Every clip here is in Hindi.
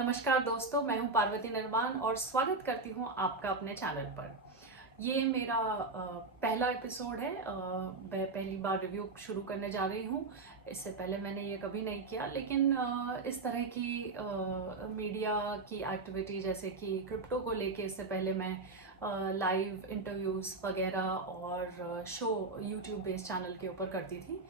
नमस्कार दोस्तों, मैं हूं पार्वती निर्माण और स्वागत करती हूं आपका अपने चैनल पर। ये मेरा पहला एपिसोड है। मैं पहली बार रिव्यू शुरू करने जा रही हूं। इससे पहले मैंने ये कभी नहीं किया, लेकिन इस तरह की मीडिया की एक्टिविटी जैसे कि क्रिप्टो को लेके इससे पहले मैं लाइव इंटरव्यूज़ वगैरह और शो यूट्यूब बेस्ड चैनल के ऊपर करती थी।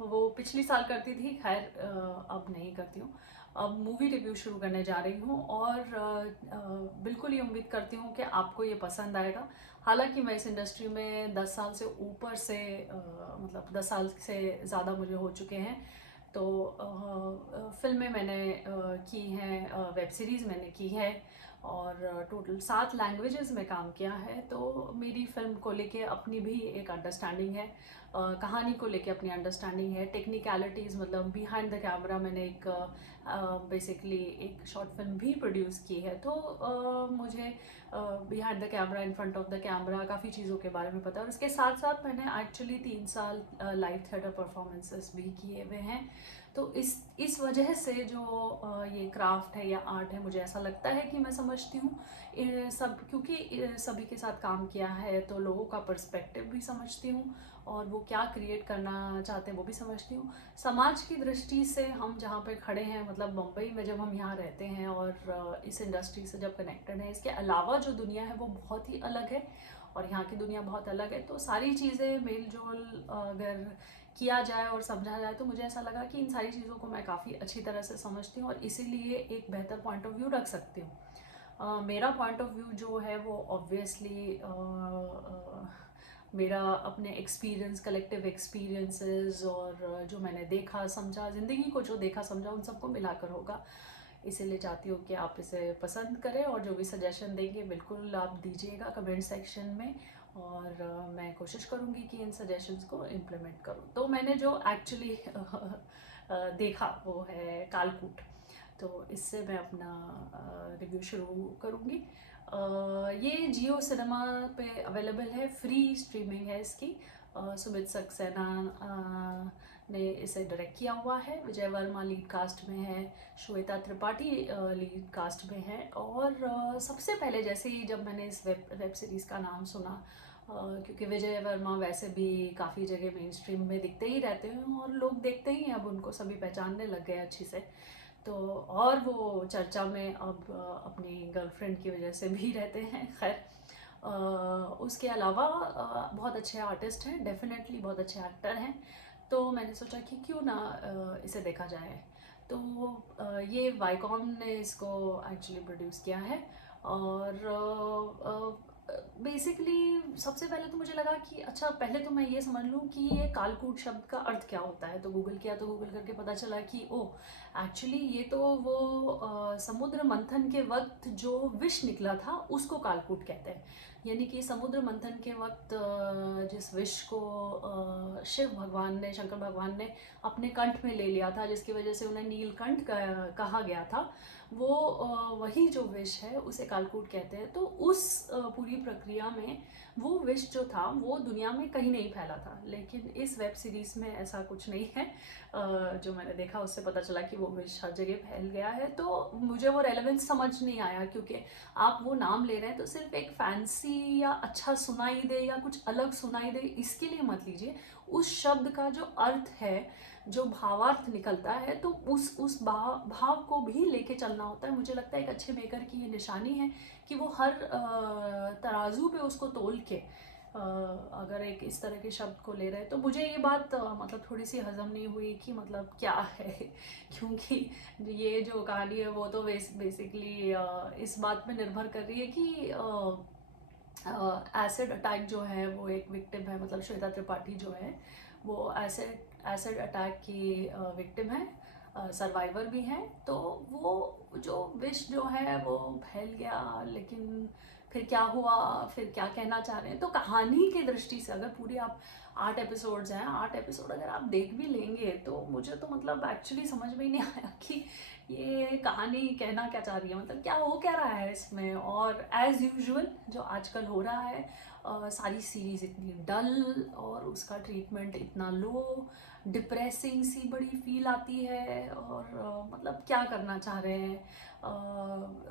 वो पिछली साल करती थी, खैर अब नहीं करती हूँ। अब मूवी रिव्यू शुरू करने जा रही हूँ और बिल्कुल ये उम्मीद करती हूँ कि आपको ये पसंद आएगा। हालांकि मैं इस इंडस्ट्री में 10 साल से ऊपर से मतलब 10 साल से ज़्यादा मुझे हो चुके हैं। तो फिल्में मैंने की हैं, वेब सीरीज़ मैंने की है और टोटल 7 लैंग्वेजेस में काम किया है। तो मेरी फिल्म को लेके अपनी भी एक अंडरस्टैंडिंग है, कहानी को लेके अपनी अंडरस्टैंडिंग है, टेक्निकलिटीज़ मतलब बिहाइंड द कैमरा मैंने एक बेसिकली एक शॉर्ट फिल्म भी प्रोड्यूस की है। तो मुझे behind the camera, in front of the camera काफ़ी चीज़ों के बारे में पता है। और इसके साथ साथ मैंने एक्चुअली 3 साल लाइव थिएटर परफॉर्मेंसेस भी किए हुए हैं। तो इस वजह से जो ये क्राफ्ट है या आर्ट है, मुझे ऐसा लगता है कि मैं समझती हूँ सब, क्योंकि सभी के साथ काम किया है तो लोगों का पर्सपेक्टिव भी समझती हूँ और वो क्या क्रिएट करना चाहते हैं वो भी समझती हूँ। समाज की दृष्टि से हम जहाँ पे खड़े हैं, मतलब मुंबई में जब हम यहाँ रहते हैं और इस इंडस्ट्री से जब कनेक्टेड है, इसके अलावा जो दुनिया है वो बहुत ही अलग है और यहाँ की दुनिया बहुत अलग है। तो सारी चीज़ें मेल जोल अगर किया जाए और समझा जाए तो मुझे ऐसा लगा कि इन सारी चीज़ों को मैं काफ़ी अच्छी तरह से समझती हूँ और इसीलिए एक बेहतर पॉइंट ऑफ व्यू रख सकती हूँ। मेरा पॉइंट ऑफ व्यू जो है वो ऑब्वियसली मेरा अपने एक्सपीरियंस, कलेक्टिव एक्सपीरियंसेस और जो मैंने देखा समझा, ज़िंदगी को जो देखा समझा, उन सबको मिलाकर होगा। इसीलिए चाहती हूँ कि आप इसे पसंद करें और जो भी सजेशन देंगे बिल्कुल आप दीजिएगा कमेंट सेक्शन में और मैं कोशिश करूँगी कि इन सजेशंस को इम्प्लीमेंट करूँ। तो मैंने जो एक्चुअली देखा वो है कालकूट। तो इससे मैं अपना रिव्यू शुरू करूँगी। ये जियो सिनेमा पे अवेलेबल है, फ्री स्ट्रीमिंग है इसकी। सुमित सक्सेना ने इसे डायरेक्ट किया हुआ है, विजय वर्मा लीड कास्ट में है, श्वेता त्रिपाठी लीड कास्ट में है। और सबसे पहले जैसे ही जब मैंने इस वेब सीरीज़ का नाम सुना, क्योंकि विजय वर्मा वैसे भी काफ़ी जगह मेन स्ट्रीम में दिखते ही रहते हैं और लोग देखते ही हैं, अब उनको सभी पहचानने लग गए अच्छी से। तो और वो चर्चा में अब अपनी गर्लफ्रेंड की वजह से भी रहते हैं। खैर उसके अलावा बहुत अच्छे आर्टिस्ट हैं, डेफिनेटली बहुत अच्छे एक्टर हैं। तो मैंने सोचा कि क्यों ना इसे देखा जाए। तो ये वाईकॉम ने इसको एक्चुअली प्रोड्यूस किया है और बेसिकली सबसे पहले तो मुझे लगा कि अच्छा, पहले तो मैं ये समझ लूँ कि ये कालकूट शब्द का अर्थ क्या होता है। तो गूगल किया तो गूगल करके पता चला कि ओ, एक्चुअली ये तो वो समुद्र मंथन के वक्त जो विष निकला था उसको कालकूट कहते हैं। यानी कि समुद्र मंथन के वक्त जिस विष को शिव भगवान ने, शंकर भगवान ने अपने कंठ में ले लिया था, जिसकी वजह से उन्हें नीलकंठ कहा गया था, वो वही जो विष है उसे कालकूट कहते हैं। तो उस पूरी प्रक्रिया में वो विष जो था वो दुनिया में कहीं नहीं फैला था, लेकिन इस वेब सीरीज़ में ऐसा कुछ नहीं है। जो मैंने देखा उससे पता चला कि वो विष हर जगह फैल गया है। तो मुझे वो रेलेवेंस समझ नहीं आया, क्योंकि आप वो नाम ले रहे हैं तो सिर्फ एक फैंसी या अच्छा सुनाई दे या कुछ अलग सुनाई दे इसके लिए मत लीजिए। उस शब्द का जो अर्थ है, जो भावार्थ निकलता है, तो उस भाव को भी लेके चलना होता है। मुझे लगता है एक अच्छे मेकर की ये निशानी है कि वो हर तराजू पे उसको तोल के अगर एक इस तरह के शब्द को ले रहे हैं। तो मुझे ये बात मतलब थोड़ी सी हजम नहीं हुई कि मतलब क्या है क्योंकि ये जो कहानी है वो तो बेसिकली इस बात पे निर्भर कर रही है कि एसिड अटैक जो है वो एक विक्टिम है, मतलब श्वेता त्रिपाठी जो है वो एसिड अटैक की विक्टिम है, सर्वाइवर भी हैं। तो वो जो विश जो है वो फैल गया, लेकिन फिर क्या हुआ, फिर क्या कहना चाह रहे हैं। तो कहानी की दृष्टि से अगर पूरी आप 8 एपिसोड्स हैं, 8 एपिसोड अगर आप देख भी लेंगे तो मुझे तो मतलब एक्चुअली समझ में ही नहीं आया कि ये कहानी कहना क्या चाह रही है, मतलब क्या हो क्या रहा है इसमें। और एज यूजुअल जो आजकल हो रहा है, सारी सीरीज़ इतनी डल और उसका ट्रीटमेंट इतना लो, डिप्रेसिंग सी बड़ी फील आती है। और मतलब क्या करना चाह रहे हैं,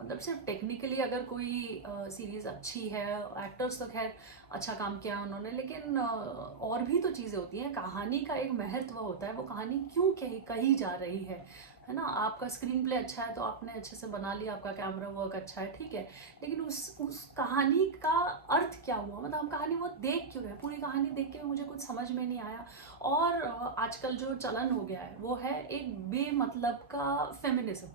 मतलब सिर्फ टेक्निकली अगर कोई सीरीज़ अच्छी है, एक्टर्स तो खैर अच्छा काम किया उन्होंने, लेकिन और भी तो चीज़ें होती हैं। कहानी का एक महत्व होता है, वो कहानी क्यों कही जा रही है ना। आपका स्क्रीन प्ले अच्छा है तो आपने अच्छे से बना लिया, आपका कैमरा वर्क अच्छा है, ठीक है, लेकिन उस कहानी का अर्थ क्या हुआ, मतलब हम कहानी वो देख क्यों रहे, पूरी कहानी देख के मुझे कुछ समझ में नहीं आया। और आजकल जो चलन हो गया है वो है एक बेमतलब का फेमिनिज्म।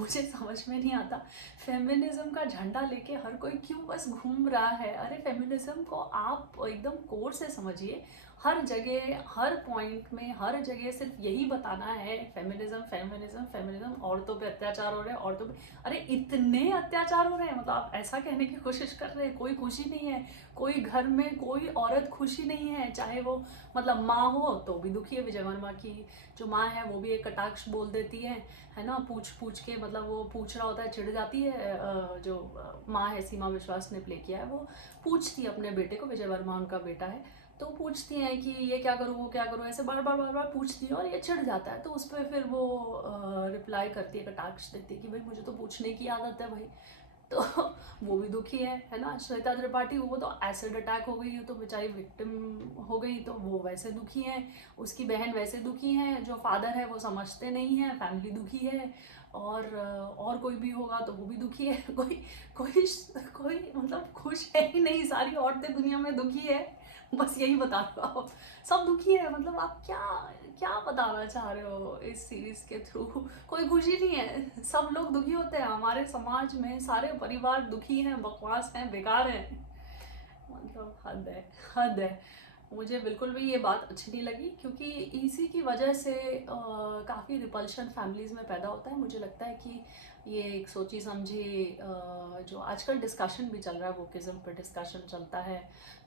मुझे समझ में नहीं आता फेमिनिज्म का झंडा लेके हर कोई क्यों बस घूम रहा है। अरे फेमिनिज्म को आप एकदम कोर से समझिए, हर जगह हर पॉइंट में हर जगह सिर्फ यही बताना है फेमिनिज्म फेमिनिज्म फेमिनिज्म, औरतों पे अत्याचार हो रहे हैं, औरतों पे, अरे इतने अत्याचार हो रहे हैं, मतलब आप ऐसा कहने की कोशिश कर रहे हैं कोई खुशी नहीं है, कोई घर में कोई औरत खुशी नहीं है, चाहे वो मतलब माँ हो तो भी दुखी है। विजय वर्मा की जो माँ है वो भी एक कटाक्ष बोल देती है ना, पूछ पूछ के, मतलब वो पूछ रहा होता है, चिढ़ जाती है। जो माँ है सीमा विश्वास ने प्ले किया है, वो पूछती है अपने बेटे को, विजय वर्मा उनका बेटा है, तो पूछती हैं कि ये क्या करूँ वो क्या करूँ, ऐसे बार बार बार बार पूछती है और ये चिढ़ जाता है। तो उस पर फिर वो रिप्लाई करती है, कटाक्ष देती है कि भाई मुझे तो पूछने की आदत है भाई। तो वो भी दुखी है ना। श्वेता त्रिपाठी, वो तो एसिड अटैक हो गई है तो बेचारी विक्टिम हो गई, तो वो वैसे दुखी है, उसकी बहन वैसे दुखी है, जो फादर है वो समझते नहीं है, फैमिली दुखी है। और कोई भी होगा तो वो भी दुखी है। कोई कोई कोई मतलब खुश है ही नहीं, सारी औरतें दुनिया में दुखी है, बस यही बता रहा हूँ, सब दुखी है। मतलब आप क्या क्या बताना चाह रहे हो इस सीरीज के थ्रू। कोई खुशी नहीं है, सब लोग दुखी होते हैं, हमारे समाज में सारे परिवार दुखी हैं, बकवास हैं, बेकार हैं। मतलब हद है, हद है। मुझे बिल्कुल भी ये बात अच्छी नहीं लगी, क्योंकि इसी की वजह से काफ़ी रिपल्शन फैमिलीज़ में पैदा होता है। मुझे लगता है कि ये एक सोची समझी जो आजकल डिस्कशन भी चल रहा है, वोकिज्म पर डिस्कशन चलता है,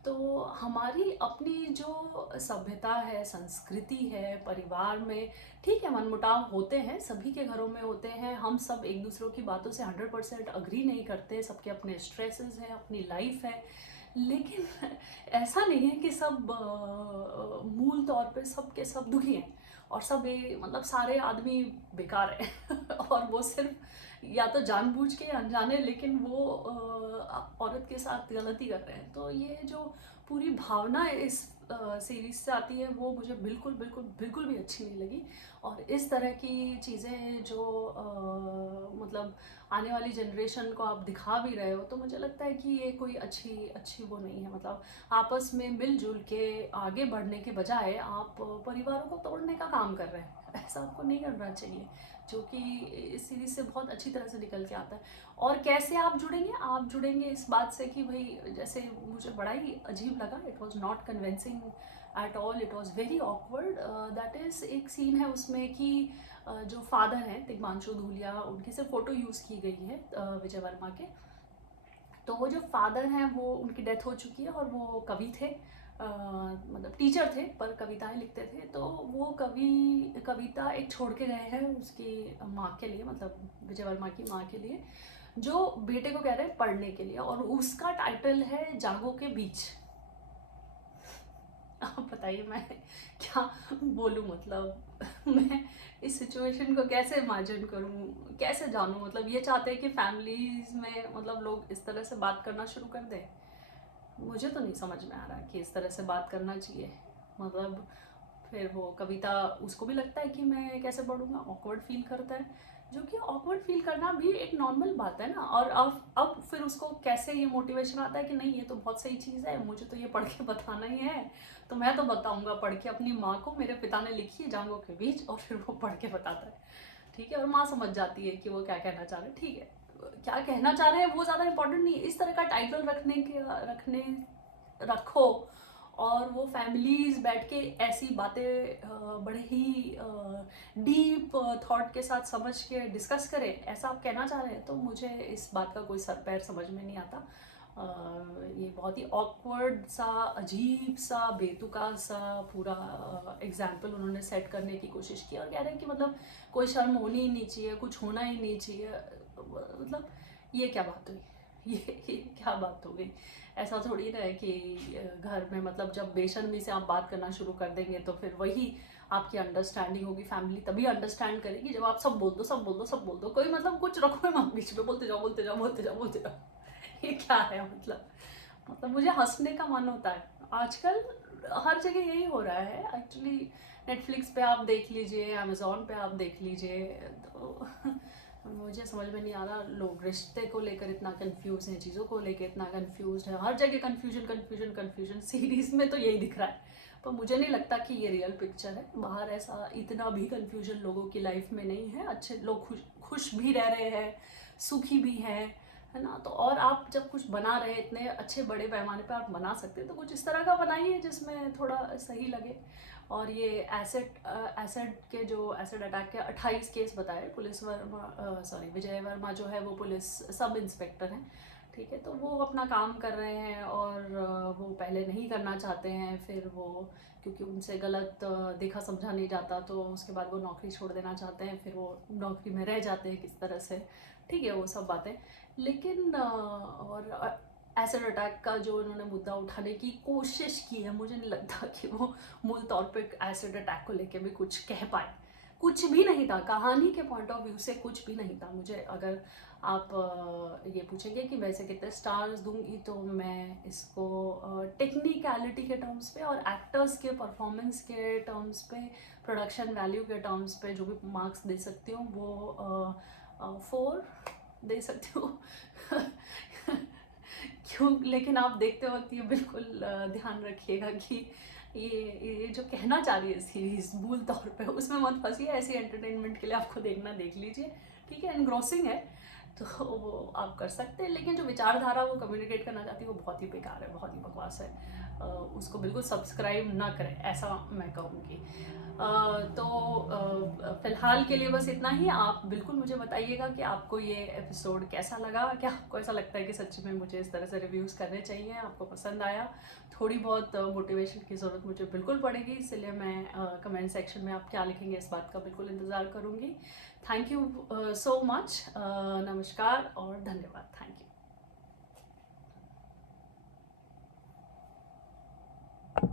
तो हमारी अपनी जो सभ्यता है, संस्कृति है, परिवार में ठीक है मनमुटाव होते हैं, सभी के घरों में होते हैं, हम सब एक दूसरों की बातों से 100% अग्री नहीं करते, सबके अपने स्ट्रेसेस हैं, अपनी लाइफ है, लेकिन ऐसा नहीं है कि सब मूल तौर पे सब के सब दुखी हैं और सब मतलब सारे आदमी बेकार हैं। और वो सिर्फ या तो जानबूझ के अनजाने, लेकिन वो औरत के साथ गलती कर रहे हैं। तो ये जो पूरी भावना इस सीरीज से आती है वो मुझे बिल्कुल बिल्कुल बिल्कुल भी अच्छी नहीं लगी। और इस तरह की चीज़ें जो मतलब आने वाली जनरेशन को आप दिखा भी रहे हो, तो मुझे लगता है कि ये कोई अच्छी अच्छी वो नहीं है। मतलब आपस में मिलजुल के आगे बढ़ने के बजाय आप परिवारों को तोड़ने का काम कर रहे हैं, ऐसा आपको नहीं करना चाहिए, जो कि इस सीरीज से बहुत अच्छी तरह से निकल के आता है। और कैसे आप जुड़ेंगे, आप जुड़ेंगे इस बात से कि भाई, जैसे मुझे बड़ा ही अजीब लगा, it was not convincing at all, it was very awkward. That is एक सीन है उसमें कि जो फादर हैं तिग्मांशु धूलिया, उनकी सिर्फ फ़ोटो यूज़ की गई है विजय वर्मा के। तो वो जो फादर हैं वो उनकी डेथ हो चुकी है और वो कवि थे, मतलब टीचर थे पर कविताएं लिखते थे। तो वो कविता एक छोड़ के गए हैं उसकी माँ के लिए, मतलब विजय वर्मा की माँ के लिए, जो बेटे को कह रहे हैं पढ़ने के लिए, और उसका टाइटल है जागो के बीच। आप बताइए मैं क्या बोलूँ, मतलब मैं इस सिचुएशन को कैसे इमेजिन करूँ, कैसे जानूँ। मतलब ये चाहते हैं कि फैमिलीज़ में मतलब लोग इस तरह से बात करना शुरू कर दें, मुझे तो नहीं समझ में आ रहा कि इस तरह से बात करना चाहिए। मतलब फिर वो कविता, उसको भी लगता है कि मैं कैसे पढ़ूंगा, ऑकवर्ड फील करता है, जो कि ऑकवर्ड फील करना भी एक नॉर्मल बात है ना। और अब फिर उसको कैसे ये मोटिवेशन आता है कि नहीं ये तो बहुत सही चीज़ है, मुझे तो ये पढ़ के बताना ही है, तो मैं तो बताऊंगा पढ़ के अपनी माँ को, मेरे पिता ने लिखी है जांघों के बीच, और फिर वो पढ़ के बताता है, ठीक है। और माँ समझ जाती है कि वो क्या कहना चाह रहे हैं, ठीक है, क्या कहना चाह रहे हैं वो ज़्यादा इंपॉर्टेंट नहीं है। इस तरह का टाइटल रखो, और वो फैमिलीज बैठ के ऐसी बातें बड़े ही डीप थॉट के साथ समझ के डिस्कस करें, ऐसा आप कहना चाह रहे हैं, तो मुझे इस बात का कोई सर पैर समझ में नहीं आता। ये बहुत ही ऑकवर्ड सा, अजीब सा, बेतुका सा पूरा एग्जाम्पल उन्होंने सेट करने की कोशिश की, और कह रहे हैं कि मतलब कोई शर्म होनी ही नहीं चाहिए, कुछ होना ही नहीं चाहिए। मतलब ये क्या बात हुई, ये क्या बात हो गई। ऐसा थोड़ी ना है कि घर में मतलब जब बेशर्मी से आप बात करना शुरू कर देंगे तो फिर वही आपकी अंडरस्टैंडिंग होगी। फैमिली तभी अंडरस्टैंड करेगी जब आप सब बोल दो, सब बोल दो, सब बोल दो, कोई मतलब कुछ रखो मत बीच में, बोलते जाओ बोलते जाओ बोलते जाओ बोलते जाओ। ये क्या है मतलब मुझे हंसने का मन होता है। आजकल हर जगह यही हो रहा है एक्चुअली। नेटफ्लिक्स पे आप देख लीजिए, अमेज़ॉन पे आप देख लीजिए, तो मुझे समझ में नहीं आ रहा लोग रिश्ते को लेकर इतना कंफ्यूज हैं, चीज़ों को लेकर इतना कंफ्यूज है। हर जगह कंफ्यूजन कंफ्यूजन कंफ्यूजन, सीरीज़ में तो यही दिख रहा है। पर मुझे नहीं लगता कि ये रियल पिक्चर है। बाहर ऐसा इतना भी कंफ्यूजन लोगों की लाइफ में नहीं है। अच्छे लोग खुश भी रह रहे हैं, सुखी भी हैं, है ना। तो और आप जब कुछ बना रहे हैं इतने अच्छे बड़े पैमाने पे आप बना सकते हैं तो कुछ इस तरह का बनाइए जिसमें थोड़ा सही लगे। और ये एसिड अटैक के 28 केस बताए पुलिस वर्मा, सॉरी विजय वर्मा जो है वो पुलिस सब इंस्पेक्टर हैं, ठीक है। तो वो अपना काम कर रहे हैं और वो पहले नहीं करना चाहते हैं, फिर वो क्योंकि उनसे गलत देखा समझा नहीं जाता तो उसके बाद वो नौकरी छोड़ देना चाहते हैं, फिर वो नौकरी में रह जाते हैं किस तरह से, ठीक है, वो सब बातें। लेकिन और एसिड अटैक का जो उन्होंने मुद्दा उठाने की कोशिश की है, मुझे नहीं लगता कि वो मूल तौर पे एसिड अटैक को लेके भी कुछ कह पाए। कुछ भी नहीं था, कहानी के पॉइंट ऑफ व्यू से कुछ भी नहीं था। मुझे अगर आप ये पूछेंगे कि वैसे कितने स्टार्स दूंगी तो मैं इसको टेक्निकलिटी के टर्म्स पे और एक्टर्स के परफॉर्मेंस के टर्म्स पे, प्रोडक्शन वैल्यू के टर्म्स पे जो भी मार्क्स दे सकती हूँ वो 4 दे सकती हूँ। क्यों, लेकिन आप देखते वक्त ये बिल्कुल ध्यान रखिएगा कि ये जो कहना चाह रही है सीरीज मूल तौर पे उसमें मत फंसिए। ऐसी एंटरटेनमेंट के लिए आपको देखना देख लीजिए, ठीक है, एनग्रॉसिंग है तो वो आप कर सकते हैं। लेकिन जो विचारधारा वो कम्युनिकेट करना चाहती है वो बहुत ही बेकार है, बहुत ही बकवास है। उसको बिल्कुल सब्सक्राइब ना करें, ऐसा मैं कहूँगी। तो फ़िलहाल के लिए बस इतना ही। आप बिल्कुल मुझे बताइएगा कि आपको ये एपिसोड कैसा लगा। क्या आपको ऐसा लगता है कि सच्ची में मुझे इस तरह से रिव्यूज़ करने चाहिए, आपको पसंद आया? थोड़ी बहुत मोटिवेशन की ज़रूरत मुझे बिल्कुल पड़ेगी, इसलिए मैं कमेंट सेक्शन में आप क्या लिखेंगे इस बात का बिल्कुल इंतज़ार करूँगी। Thank you so much. नमस्कार और धन्यवाद। Thank you.